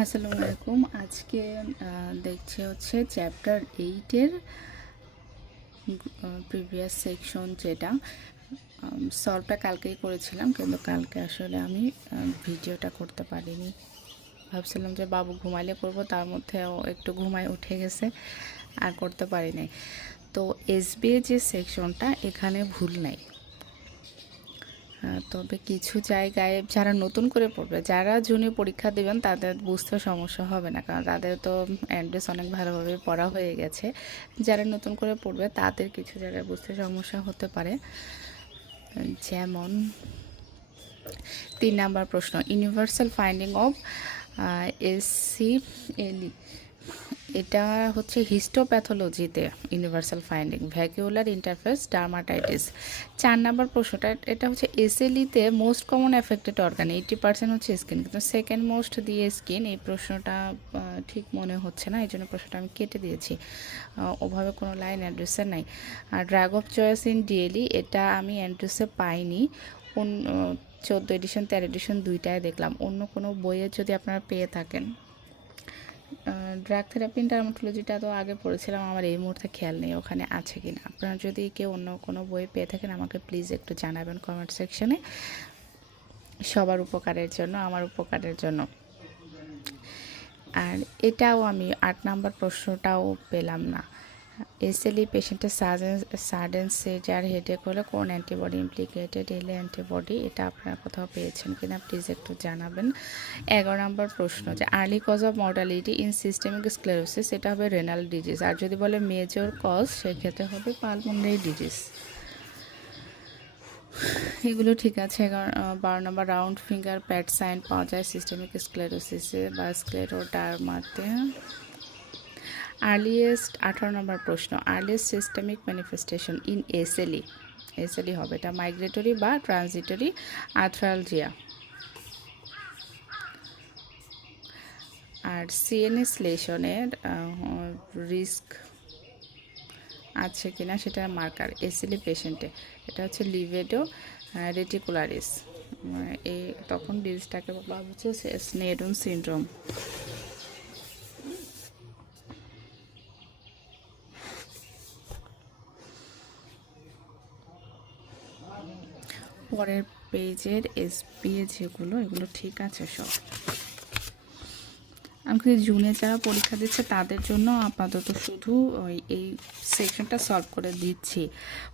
আসসালামু আলাইকুম। আজকে দেখছি হচ্ছে চ্যাপ্টার 8-এর প্রিভিয়াস সেকশন, যেটা সলভটা কালকেই করেছিলাম, কিন্তু কালকে আসলে আমি ভিডিওটা করতে পারিনি। ভাবছিলাম যে বাবু ঘুমাইলে করব, তার মধ্যেও একটু ঘুমায় উঠে গেছে, আর করতে পারি নাই। তো এসবিএ যে সেকশনটা, এখানে ভুল নাই। তবে কিছু জায়গায় যারা নতুন করে পড়বে, যারা জুনিয়র পরীক্ষা দেবেন, তাদের বুঝতে সমস্যা হবে না, কারণ তাদের তো অ্যাড্রেস অনেক ভালোভাবে পড়া হয়ে গেছে। যারা নতুন করে পড়বে তাদের কিছু জায়গায় বুঝতে সমস্যা হতে পারে। যেমন 3 নাম্বার প্রশ্ন, ইউনিভার্সাল ফাইন্ডিং অফ এসসিএলই। এটা হচ্ছে হিস্টোপ্যাথোলজিতে universal finding, vacuolar interface dermatitis. 4 number প্রশ্নটা, এটা হচ্ছে এসএলইতে মোস্ট কমন এফেক্টেড অর্গান, 80% হচ্ছে স্কিন, কিন্তু সেকেন্ড মোস্ট দিয়ে স্কিন। এই প্রশ্নটা ঠিক মনে হচ্ছে না, এই জন্য প্রশ্নটা আমি কেটে দিয়েছি। ওভাবে কোনো লাইন অ্যাড্রেসে নাই। আর drug of choice in DLE, এটা আমি অ্যাড্রেসে পাইনি। 14 এডিশন 13 এডিশন দুইটায় দেখলাম। অন্য কোনো বইয়ে যদি আপনারা পেয়ে থাকেন, ড্রাগ থেরাপি ইন ডার্মাটোলজিটা তো আগে পড়েছিলাম, আমার এই মুহূর্তে খেয়াল নেই ওখানে আছে কি না। আপনারা যদি কেউ অন্য কোনো বই পেয়ে থাকেন, আমাকে প্লিজ একটু জানাবেন কমেন্ট সেকশনে, সবার উপকারের জন্য, আমার উপকারের জন্য। আর এটাও আমি 8 নাম্বার প্রশ্নটাও পেলাম না। এসএলই পেশেন্টের সাডেন সিজার হেডেক হলে কোন অ্যান্টিবডি ইমপ্লিকেটেড, এলে অ্যান্টিবডি, এটা আপনারা কোথাও পেয়েছেন কিনা প্লিজ একটু জানাবেন। 11 নম্বর প্রশ্ন, যে early cause of mortality in systemic sclerosis, এটা হবে রেনাল ডিজিজ। আর যদি বলে মেজর কজ, সেক্ষেত্রে হবে পালমোনারি ডিজিজ। এগুলো ঠিক আছে। 12 নম্বর, রাউন্ড ফিঙ্গার প্যাড সাইন পাওয়া যায় সিস্টেমিক স্ক্লেরোসিসে বা স্ক্লেরোডার্মাতে। আর্লিয়েস্ট 18 নম্বর প্রশ্ন, earliest systemic manifestation in SLE, SLE হবে এটা মাইগ্রেটরি বা ট্রানজিটরি আর্থ্রালজিয়া। আর সিএনএস লেশনের রিস্ক আছে কিনা সেটা মার্কার এসএলই পেশেন্টে, এটা হচ্ছে লিভেডো রেটিকুলারিস। এই তখন ডিজিজটাকে বলা হচ্ছে স্নেডন সিনড্রোম। পরের পেজের এসবিএ যেগুলো, এগুলো ঠিক আছে সব। আমি জুনে যারা পরীক্ষা দিচ্ছে তাদের জন্য আপাতত শুধু এই সেকশনটা সলভ করে দিচ্ছি।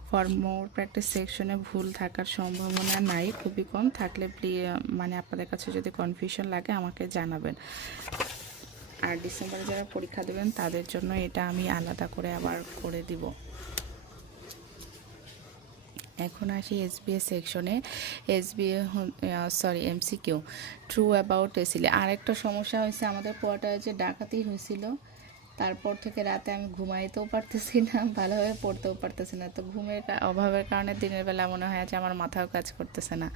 ফর মোর প্র্যাকটিস সেকশনে ভুল থাকার সম্ভাবনা নাই, খুবই কম। থাকলে মানে আপনাদের কাছে যদি কনফিউশন লাগে আমাকে জানাবেন। আর ডিসেম্বরে যারা পরীক্ষা দেবেন তাদের জন্য এটা আমি আলাদা করে আবার করে দিব। এখন আসি এসবিএ সেকশনে। এসবিএ এমসিকিউ, ট্রু অ্যাবাউট এসিলে। আরেকটা সমস্যা হয়েছে আমাদের কোয়ার্টারে, যে ডাকাতি হয়েছিল, তারপর থেকে রাতে আমি ঘুমাইতেও পারতেছি না, ভালোভাবে পড়তেও পারতেছি না। তো ঘুমের অভাবের কারণে দিনের বেলা মনে হয় যে আমার মাথাও কাজ করতেছে না।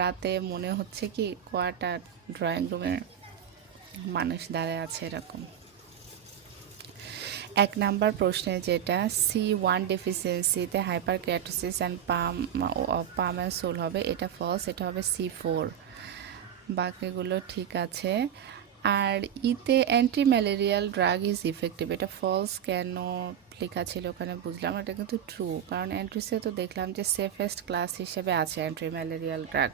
রাতে মনে হচ্ছে কি কোয়ার্টার ড্রয়িং রুমের মানুষ দাঁড়ায় আছে এরকম। 1 নাম্বার প্রশ্নে, যেটা C1 ডেফিসিয়েন্সিতে hyperkeratosis and palm and sole হবে, এটা ফলস, এটা হবে C4। বাকিগুলো ঠিক আছে। আর ইতে anti malarial drug is effective, এটা ফলস কেন লেখা ছিল ওখানে বুঝলাম, এটা কিন্তু ট্রু, কারণ অ্যান্ট্রিসে তো দেখলাম যে সেফেস্ট ক্লাস হিসেবে আছে anti malarial drug.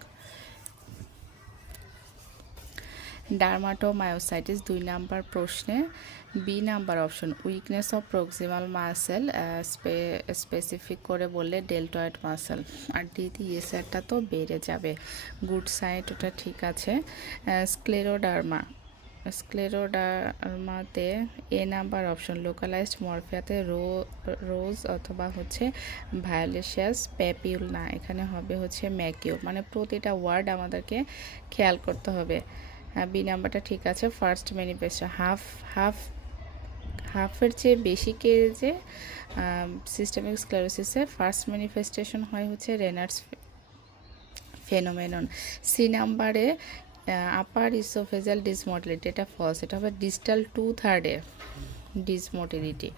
Dermatomyositis 2 number প্রশ্নে, B number option, weakness of proximal muscle, specific করে বললে ডেলটয়েড মাসেল। আর ডি ইয়েসারটা তো বেড়ে যাবে। গুড সাইড, ওটা ঠিক আছে। স্ক্লেরোডার্মাতে এ নাম্বার অপশন, লোকালাইজড মরফিয়াতে রোজ অথবা হচ্ছে ভায়োলেশিয়াস প্যাপিউল, না এখানে হবে হচ্ছে ম্যাকিউ। মানে প্রতিটা ওয়ার্ড আমাদেরকে খেয়াল করতে হবে। বি নাম্বারটা ঠিক আছে। ফার্স্ট ম্যানিফেস্টেশন, হাফের চেয়ে বেশি কেজে সিস্টেমিক স্ক্লেরোসিসে ফার্স্ট ম্যানিফেস্টেশন হয় হচ্ছে রেনার্স ফেনোমেনন। সি নাম্বারে আপার ইসোফেজাল ডিসমোটিলিটি, এটা ফলস, এটা হবে ডিস্টাল 2/3 ডিসমোটিলিটি।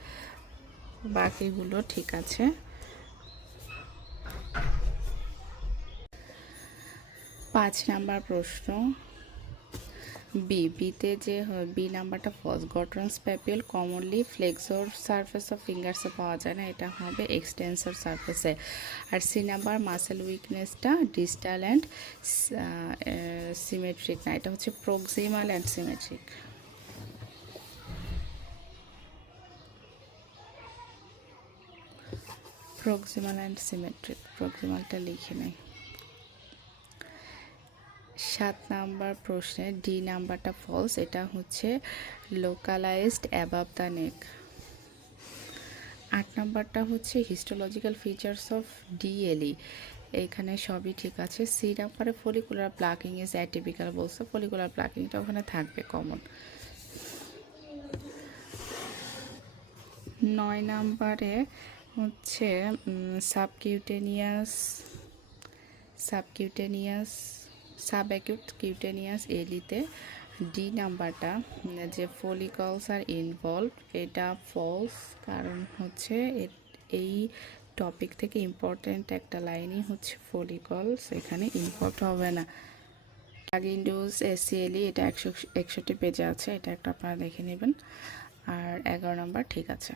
বাকিগুলো ঠিক আছে। 5 নাম্বার প্রশ্ন, বিতে যে বি নাম্বারটা false. Gottron's papule commonly flexor surface of ফিঙ্গার্সে পাওয়া যায় না, এটা হবে এক্সটেন্সর সারফেসে। আর সি নাম্বার মাসেল উইকনেসটা ডিস্টাল অ্যান্ড সিমেট্রিক না, এটা হচ্ছে proximal and symmetric. Proximal and symmetric, প্রক্সিমালটা লিখে নেই। 7 নাম্বার প্রশ্নে ডি নাম্বারটা ফলস, এটা হচ্ছে লোকালাইজড অ্যাবাভ দ্য নেক। 8 নাম্বারটা হচ্ছে হিস্টোলজিক্যাল ফিচার্স অফ ডিএলই, এখানে সবই ঠিক আছে। সি নাম্বারে ফলিকুলার প্লাকিং ইজ অ্যাটিপিক্যাল বলছে, ফলিকুলার প্লাকিংটা ওখানে থাকবে কমন। 9 নাম্বারে হচ্ছে সাবকিউটেনিয়াস সাবঅ্যাকিউট কিউটেনিয়াস এলিতে ডি নাম্বারটা যে ফলিকলস আর ইনভলভ, এটা ফলস। কারণ হচ্ছে এই টপিক থেকে ইম্পর্ট্যান্ট একটা লাইনই হচ্ছে ফলিকলস, এখানে ইনভলভ হবে না। ইন্ডোজ এসিএলই, এটা 161 পেজে আছে, এটা একটা আপনারা দেখে নেবেন। আর 11 নাম্বার ঠিক আছে।